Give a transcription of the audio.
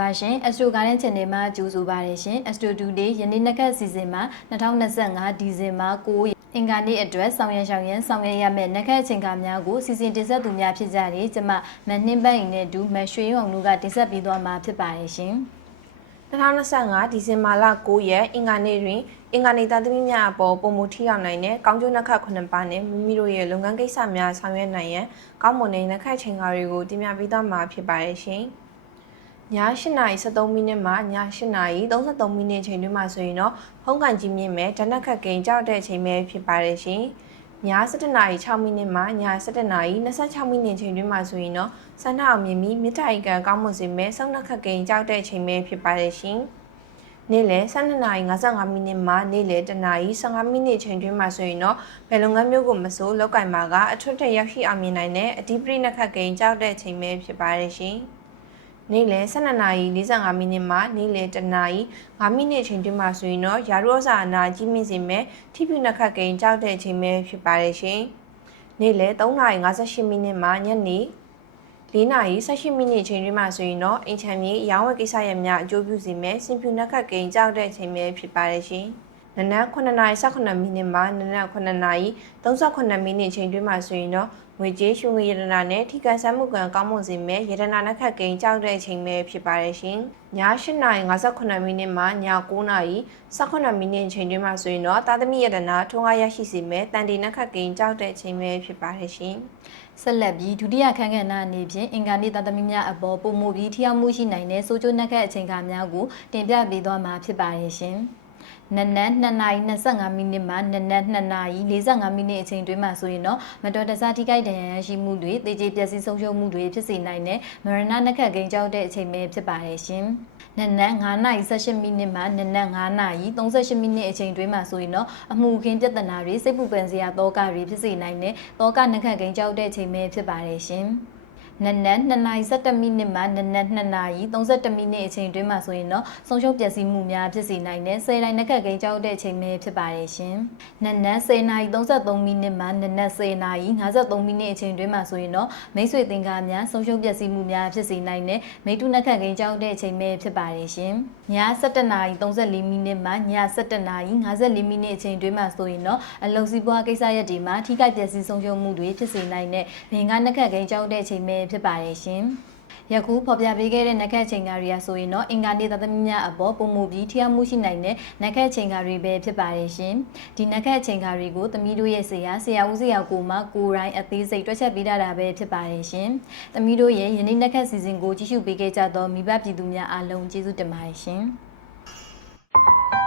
ပါရှင်။ Astro Garden Channel မှာကြိုဆိုပါရရှင်။ Astro Today ယနေ့နှစ်ခက်စီစဉ်မှာ2025ဒီဇင်ဘာ9ရက်အင်္ဂါနေ့အတွက်ဆောင်ရွက်ဆောင်ရွက်ဆောင်ရွက်ရမယ့်နှက်ခတ်အချိန်ကာများကိုစီစဉ်တင်ဆက်သူများဖြစ်ကြတယ်ကျမမနှင်းပန့်ရင်နဲ့တူမရွှေရုံတို့ကတင်ဆက်ပေးသွားမှာဖြစ်ပါတယ်ရှင်2025ဒီဇင်ဘာလ9ရက်အင်္ဂါနေ့တွင်အင်္ဂါနေ့သားသမီးများအပေါ်ပုံမှုထိရောက်နိုင်တဲ့ကောင်းကျိုးနှက်ခတ်9ပါးနဲ့မိမိတို့ရဲ့လုပ်ငန်းကိစ္စများဆောင်ရွက်နိုင်ရန်ကောင်းမွန်တဲ့နှက်ခတ်ချိန်ကာတွေကိုတင်ပြပေးသွားမှာဖြစ်ပါတယ်ရှင်။ည8:13မိနစ်မှည8:33မိနစ်ချိန်တွင်မှဆိုရင်တော့ဖုံးကန်ကြီးမြင့်မဲ့ဓာတ်နှက်ခတ်ကိန်းကြောက်တဲ့အချိန်ပဲဖြစ်ပါတယ်ရှင်။ည7:06မိနစ်မှည7:26မိနစ်ချိန်တွင်မှဆိုရင်တော့စန္ဒအောင်မြင့်မီမြစ်တိုင်ကံကောင်းမွန်စေမဲ့ဆုံးနှက်ခတ်ကိန်းကြောက်တဲ့အချိန်ပဲဖြစ်ပါတယ်ရှင်။နေ့လယ်12:55မိနစ်မှနေ့လယ်1:15မိနစ်ချိန်တွင်မှဆိုရင်တော့ဘယ်လုံငန်းမျိုးကိုမဆိုးလောက်ကင်ပါကအထွတ်တက်ရောက်ရှိအောင်မြင်နိုင်တဲ့အဓိပတိနှက်ခတ်ကိန်းကြောက်တဲ့အချိန်ပဲဖြစ်ပါတယ်ရှင်။နေ့လယ်12နာရီ45မိနစ်မှနေ့လယ်1နာရီ5မိနစ်ချိန်တွင်မှဆိုရင်တော့ရာရုအစာအနာကြီးမြင့်စေမဲ့ထိပြုနှက်ခတ်ကိန်းကြောက်တဲ့အချိန်ပဲဖြစ်ပါတယ်ရှင်။နေ့လယ်3:58မိနစ်မှညနေ4:18မိနစ်ချိန်တွင်မှဆိုရင်တော့အင်ချမ်းမြေရောင်းဝယ်ကိစ္စရပ်များအကျိုးပြုစေမဲ့စင်ဖြူနှက်ခတ်ကိန်းကြောက်တဲ့အချိန်ပဲဖြစ်ပါတယ်ရှင်။နနက်9:18မိနစ်မှနနက်9:38မိနစ်ချိန်တွင်းမှာဆိုရင်တော့ငွေကြေးရှင်ငွေရတနာနဲ့ထိခိုက်ဆမ်းမှုကံကောင်းမွန်စေမဲ့ရတနာနှက်ခတ်ကိန်းကြောက်တဲ့အချိန်ပဲဖြစ်ပါတယ်ရှင်။ည8:58မိနစ်မှည9:18မိနစ်ချိန်တွင်းမှာဆိုရင်တော့သာသမီရတနာထုံးကားရရှိစေမဲ့တန်တီနှက်ခတ်ကိန်းကြောက်တဲ့အချိန်ပဲဖြစ်ပါတယ်ရှင်။ဆက်လက်ပြီးဒုတိယခန်းကဏ္ဍအနေဖြင့်အင်ကာနေသာသမီများအပေါ်ပုံမှုပြီးထိရောက်မှုရှိနိုင်တဲ့စိုးကျိုးနှက်ခတ်အချိန်ကာများကိုတင်ပြပေးသွားမှာဖြစ်ပါတယ်ရှင်။နနက်2နာရီ25မိနစ်မှနနက်2နာရီ45မိနစ်အချိန်တွင်းမှာဆိုရင်တော့မတော်တဆထိခိုက်ဒဏ်ရာရရှိမှုတွေသေကျေပျက်စီးဆုံးရှုံးမှုတွေဖြစ်စေနိုင်တဲ့မရဏနှက်ခတ်ကိန်းကြောက်တဲ့အချိန်ပဲဖြစ်ပါတယ်ရှင်။နနက်9:18မိနစ်မှနနက်9:38မိနစ်အချိန်တွင်းမှာဆိုရင်တော့အမှုခင်းပြဿနာတွေစိတ်ပူပန်စရာတောကတွေဖြစ်စေနိုင်တဲ့တောကနှက်ခတ်ကိန်းကြောက်တဲ့အချိန်ပဲဖြစ်ပါတယ်ရှင်။နနက်2နာရီ17မိနစ်မှနနက်2နာရီ31မိနစ်အချိန်တွင်းမှာဆိုရင်တော့ဆုံးရှုံးပျက်စီးမှုများဖြစ်စေနိုင်တဲ့ဆယ်တိုင်းနက်ကကိန်းကြောက်တဲ့အချိန်ပဲဖြစ်ပါတယ်ရှင်။နနက်10နာရီ33မိနစ်မှနနက်10နာရီ53မိနစ်အချိန်တွင်းမှာဆိုရင်တော့မိတ်ဆွေသင်္ကာများဆုံးရှုံးပျက်စီးမှုများဖြစ်စေနိုင်တဲ့မိတုနက်ခတ်ကိန်းကြောက်တဲ့အချိန်ပဲဖြစ်ပါတယ်ရှင်။ည7နာရီ34မိနစ်မှည7နာရီ54မိနစ်အချိန်တွင်းမှာဆိုရင်တော့အလုံစီးပွားကိစ္စရပ်တွေမှာထိခိုက်ပျက်စီးဆုံးရှုံးမှုတွေဖြစ်စေနိုင်တဲ့ဘင်္ဂနက်ခတ်ကိန်းကြောက်တဲ့အချိန်ပဲလည်းဖြစ်ပါတယ်ရှင်။ယခုဖော်ပြပေးခဲ့တဲ့နခက်ချိန်ကားတွေကဆိုရင်တော့အင်္ဂါနေ့သတမများအပေါ်ပုံမူပြီးထိရောက်မှုရှိနိုင်တဲ့နခက်ချိန်ကားတွေပဲဖြစ်ပါတယ်ရှင်။ဒီနခက်ချိန်ကားတွေကိုသမီးတို့ရဲ့ဆရာဆရာဦးဆရာကိုမှကိုယ်တိုင်အသေးစိတ်တွက်ချက်ပေးတာပဲဖြစ်ပါတယ်ရှင်။သမီးတို့ရဲ့ယနေ့နခက်စီစဉ်ကိုကြည့်ရှုပေးခဲ့ကြသောမိဘပြည်သူများအားလုံးကျေးဇူးတင်ပါတယ်ရှင်။